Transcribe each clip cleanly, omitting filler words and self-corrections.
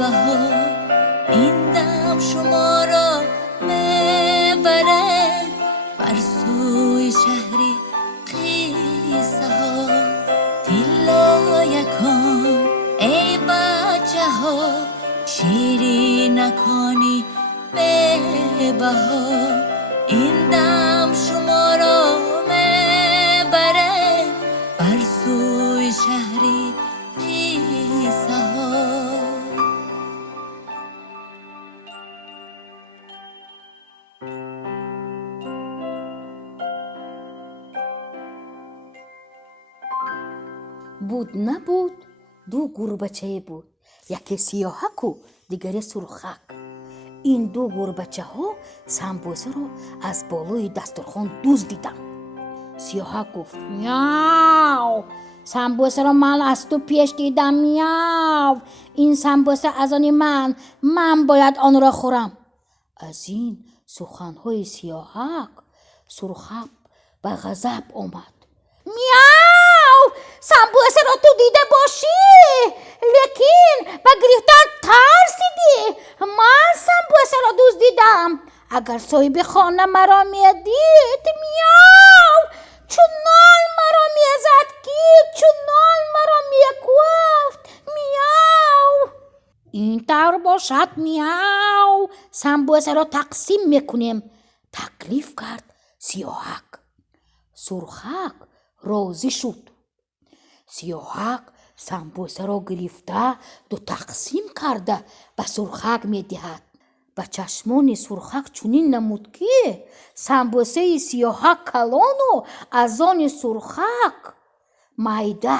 بهار این دم شما را میبره بر سوی شهری قیصه ها تیلا یکان ای بچه ها شیری نکنی به بهار این دم شما را میبره بر سوی شهری قیصه ها. بود نبود دو گربچه بود، یکی سیاهک و دیگری سرخک. این دو گربچه ها سمبوسه رو از بالای دسترخوان دزدیدند. سیاهک گفت میاو، سمبوسه رو من از تو پیش دیدم. میاو، این سمبوسه از آن من باید آن را خورم. از این سخنهای سیاهک سرخک به غضب آمد. میاو، سمبوسه را تو دیده باشی لیکن به گرفتن ترسیدی. من سمبوسه را دزدیدم. اگر صاحب خانه مرا میدید میاو چنان مرا میزد که چنان مرا میکوفت. میاو، این طور باشد میاو، سمبوسه را تقسیم میکنیم. تکلیف کرد سیاهک. سرخک راضی شد. سیاهک سمبوسه را گرفته دو تقسیم کرده به سرخک میدهد. به چشمان سرخک چنین نمود که سمبوسه سیاهک کلان و از آن سرخک معده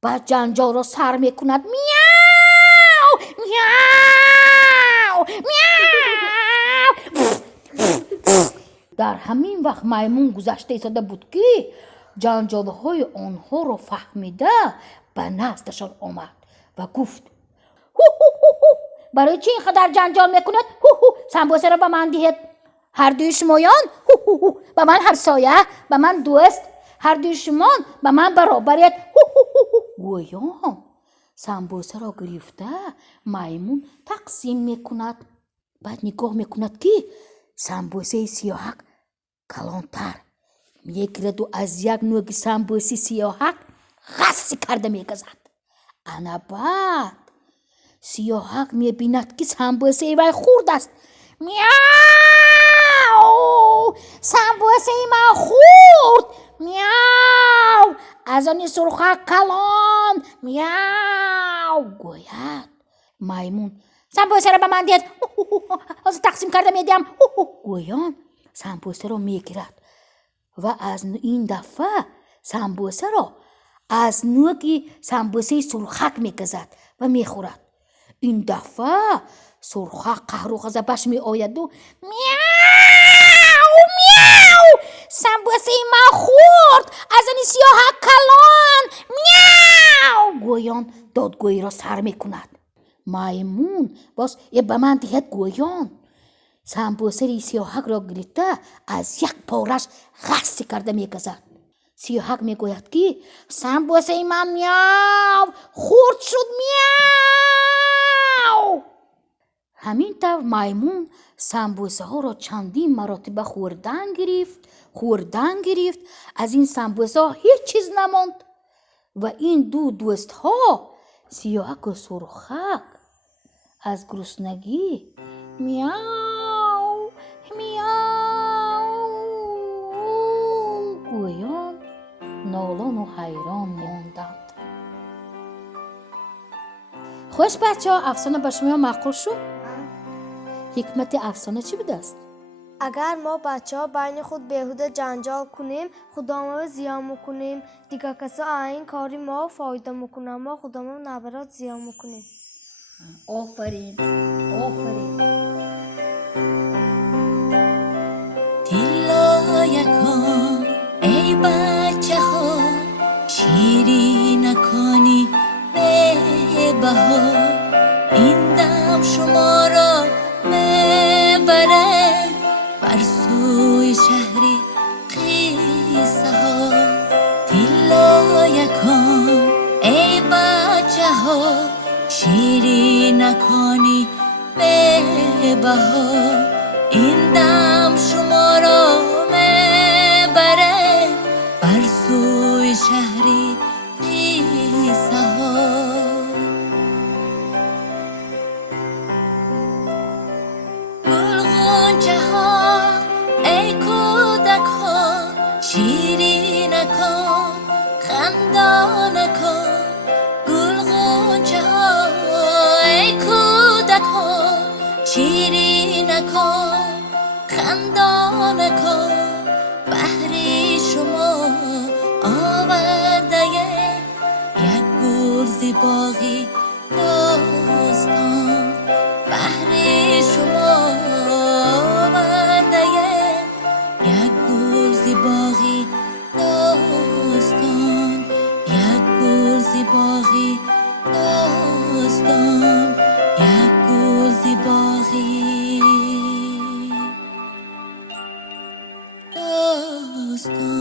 به جنجال را سر میکند. میاو میاو میاو. در همین وقت میمون گذشته ایستاده بود که جنجالهای آنها را فهمیده به نزدشان آمد و گفت برای چی اینقدر جنجال میکند؟ سمبوسه را به من دهید. هر دوی شمایان به من همسایه، به من دوست، هر دوی شمان به من برابرید. گویان سمبوسه را گرفته میمون تقسیم میکند. بعد نگاه میکند که سمبوسه سیاهک کلانتر میگیرد و از یک نوع سمبوسه سیاهک غصی کرده میگذد. انا بعد سیاهک میبیند که سمبوسه وی خورد است. میاو، سمبوسه من خورد. میاو، از آن سرخک کلان. میاو گوید میمون سمبوسه را به من دید. از تقسیم کرده میدیم. گویان سمبوسه را میگیرد و از این دفعه سمبوسه را از نوعی سمبوسه سرخک میگذد و میخورد. این دفعه سرخک قهر و غضبش میآید و میاو میاو، سمبوسه من خورد از آن سیاهک کلان. میاو گویان دادگویی را سر میکند. میمون باز به من دهد. گویان سمبوسه سیاهک را گرفته از یک پارش غصی کرده میگذد. سیاهک میگوید که سمبوسه من میاو خورد شد. میاو. همین طور میمون سمبوسه ها را چندین مراتب خوردن گرفت. از این سمبوسه ها هیچ چیز نماند و این دو دوست ها سیاهک و سرخک از گرسنگی میاو میاو گویان نالان و حیران ماندند. خوش بچه ها، افسانه به شما معقول شد؟ حکمت افسانه چی بوده است؟ اگر ما بچه ها بین خود بیهوده جنجال کنیم، خدا ما زیان میکنیم، دیگه کسا این کاری ما فایده میکنه، ما خدا ما نبرات زیان میکنیم. آفرین. تیلا یکان ای بچه ها شیری نکنی به بهار این دم شما را میبره بر سوی شهری قیصه ها تیلا یکان ای بچه ها شیری نکنی به بهار این دم شما را بره بر سوی شهری بی سهار گل غنچه ها ای کودک ها شیری نکن خندا نکن گل غنچه ها ای کودک ها شیری نکن خندا نکن بهری شما آورده یک گل زیبایی داستان بهری شما آورده یک گل زیبایی داستان یک گل زیبایی داستان یک گل زیبایی داستان